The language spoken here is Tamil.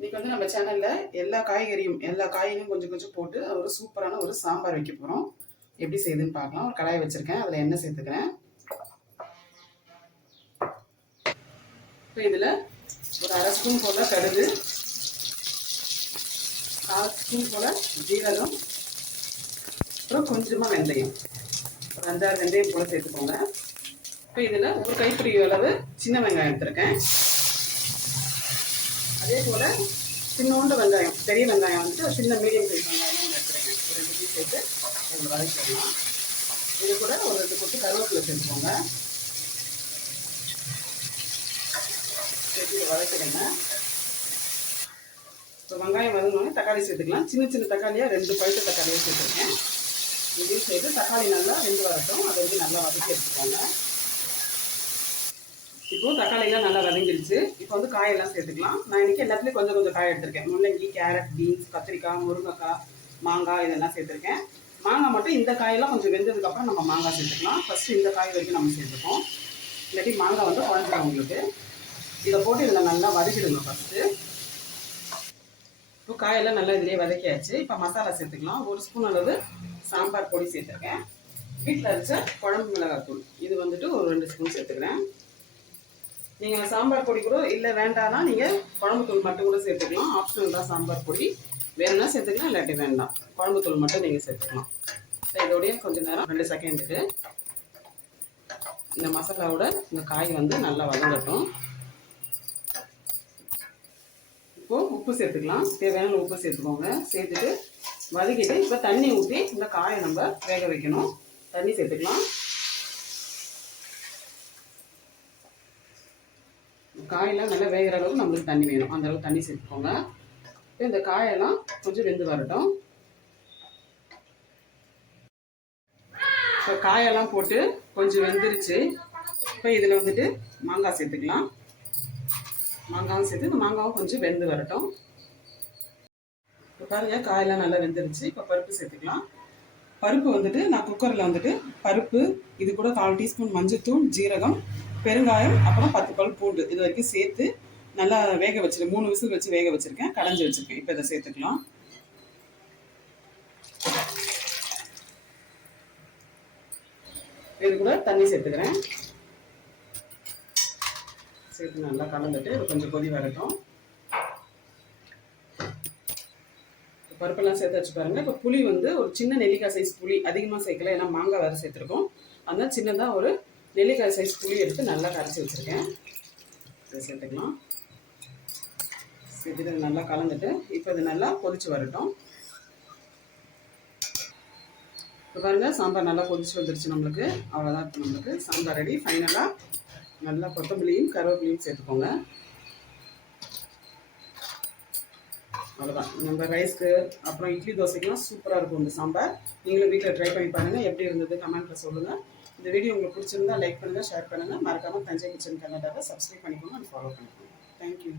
இன்னைக்கு வந்து நம்ம சேனல்ல எல்லா காய்கறியும் கொஞ்சம் கொஞ்சம் போட்டு ஒரு சூப்பரான ஒரு சாம்பார் வைக்க போறோம். எப்படி செய்யுதுன்னு பார்க்கலாம். ஒரு கடாயை வச்சிருக்கேன். அதுல எண்ணெய் சேர்த்துக்கிறேன். இப்போ இதுல ஒரு அரை ஸ்பூன் போல கடுகு, 1/4 ஸ்பூன் போல ஜீரகம், அப்புறம் கொஞ்சமா வெந்தயம், ஒரு 5-6 வெந்தயம் போல சேர்த்துக்கோங்க. இப்போ இதுல ஒரு கைப்பிடி அளவு சின்ன வெங்காயம் எடுத்திருக்கேன். அதே போல சின்னோண்டு வெங்காயம், பெரிய வெங்காயம் வந்துட்டு சின்ன மீடியம் சைஸ் வெங்காயம் எடுத்துருக்கேன். ஒரு 2 பீஸ் சேர்த்து இதில் வதக்கிடலாம். இது கூட ஒரு 2 கொத்து கருவேப்பிலை சேர்த்துக்கோங்க. சேர்த்து இதை வதக்கிடுங்க. இப்போ வெங்காயம் வதங்கினோடனே தக்காளி சேர்த்துக்கலாம். சின்ன சின்ன தக்காளியாக 2 பழுத்த தக்காளியாக சேர்த்துருக்கேன். இதையும் சேர்த்து தக்காளி நல்லா வெந்து வரட்டும். அதை வந்து நல்லா வதக்கி எடுத்துக்கோங்க. இப்போ தக்காளிலாம் நல்லா வதங்கிடுச்சு. இப்போ வந்து காயெல்லாம் சேர்த்துக்கலாம். நான் இன்னைக்கு எல்லாத்துலேயும் கொஞ்சம் கொஞ்சம் காய் எடுத்திருக்கேன். முள்ளங்கி, கேரட், பீன்ஸ், கத்திரிக்காய், முருங்கைக்காய், மாங்காய் இதெல்லாம் சேர்த்துருக்கேன். மாங்காய் மட்டும் இந்த காயெல்லாம் கொஞ்சம் வெந்ததுக்கப்புறம் நம்ம மாங்காய் சேர்த்துக்கலாம். ஃபஸ்ட்டு இந்த காய் வரைக்கும் நம்ம சேர்த்துப்போம். இல்லாட்டி மாங்காய் வந்து குழஞ்சிடும் உங்களுக்கு. இதை போட்டு இதில் நல்லா வதக்கிடுங்க ஃபஸ்ட்டு. இப்போ காயெல்லாம் நல்லா இதிலே வதக்கியாச்சு. இப்போ மசாலா சேர்த்துக்கலாம். 1 ஸ்பூன் அளவு சாம்பார் பொடி சேர்த்துருக்கேன். வீட்டில் அரைச்ச குழம்பு மிளகாத்தூள் இது வந்துட்டு ஒரு 2 ஸ்பூன் சேர்த்துக்கிறேன். நீங்கள் சாம்பார் பொடி கூட இல்லை வேண்டாம்னா நீங்கள் குழம்பு தூள் மட்டும் கூட சேர்த்துக்கலாம். ஆப்ஷனல் தான் சாம்பார் பொடி. வேணும்னா சேர்த்துக்கலாம், இல்லாட்டி வேண்டாம். குழம்பு தூள் மட்டும் நீங்கள் சேர்த்துக்கலாம். இதோடய கொஞ்சம் நேரம் 2 செகண்டுக்கு இந்த மசாலாவோட இந்த காய் வந்து நல்லா வதங்கட்டும். இப்போது உப்பு சேர்த்துக்கலாம். தேவையான உப்பு சேர்த்துக்கோங்க. சேர்த்துட்டு வதக்கிட்டு இப்போ தண்ணி ஊற்றி இந்த காயை நம்ம வேக வைக்கணும். தண்ணி சேர்த்துக்கலாம். காயெல்லாம் நல்லா வேகிற அளவுக்கு நம்மளுக்கு தண்ணி வேணும். அந்த அளவுக்கு தண்ணி சேர்த்துக்கோங்க. இப்போ இந்த காயெல்லாம் கொஞ்சம் வெந்து வரட்டும். இப்போ காயெல்லாம் போட்டு கொஞ்சம் வெந்துருச்சு. இப்போ இதில் வந்துட்டு மாங்காய் சேர்த்துக்கலாம். மாங்காவும் சேர்த்து இந்த மாங்காவும் கொஞ்சம் வெந்து வரட்டும். இப்போ பாருங்கள் காயெல்லாம் நல்லா வெந்துருச்சு. இப்போ பருப்பு சேர்த்துக்கலாம். பருப்பு வந்துட்டு நான் குக்கரில் வந்துட்டு பருப்பு, இது கூட 1/4 டீஸ்பூன் மஞ்சள்தூள், ஜீரகம், பெருங்காயம், அப்புறம் 10 பல் பூண்டு இது வரைக்கும் சேர்த்து நல்லா வேக வச்சுருக்கேன். 3 விசில் வச்சு வேக வச்சுருக்கேன். கடைஞ்சி வச்சுருக்கேன். இப்போ இதை சேர்த்துக்கலாம். இது கூட தண்ணி சேர்த்துக்கிறேன். சேர்த்து நல்லா கலந்துட்டு இது கொஞ்சம் கொதி வரட்டும். பருப்பெல்லாம் சேர்த்து வச்சு பாருங்கள். இப்போ புளி வந்து ஒரு சின்ன நெல்லிக்காய் சைஸ் புளி, அதிகமாக சேர்க்கல, ஏன்னா மாங்காய் வேறு சேர்த்துருக்கோம். அதனால் சின்னதாக ஒரு நெல்லிக்காய் சைஸ் புளி எடுத்து நல்லா கரைச்சி வச்சுருக்கேன். இதை சேர்த்துக்கலாம். சேர்த்துட்டு நல்லா கலந்துட்டு இப்போ இது நல்லா கொதிச்சு வரட்டும். இப்போ பாருங்கள் சாம்பார் நல்லா கொதிச்சு வந்துருச்சு நம்மளுக்கு. அவ்வளோதான். இப்போ நம்மளுக்கு சாம்பார் ரெடி. ஃபைனலாக நல்லா கொத்தமல்லியும் கருவேப்பிலையும் சேர்த்துக்கோங்க. அவ்வளோதான். நம்ம ரைஸ்க்கு அப்புறம் இட்லி தோசைக்கெலாம் சூப்பராக இருக்கும் இந்த சாம்பார். நீங்களும் வீட்டில் ட்ரை பண்ணி பாருங்கள். எப்படி இருந்தது கமெண்ட்டில் சொல்லுங்கள். இந்த வீடியோ உங்களுக்கு பிடிச்சிருந்தா லைக் பண்ணுங்கள், ஷேர் பண்ணுங்கள். மறக்காமல் தஞ்சை கிச்சன் கன்னடாவை சப்ஸ்கிரைப் பண்ணிக்கோங்க அண்ட் ஃபாலோ பண்ணிக்கோங்க. தேங்க்யூ.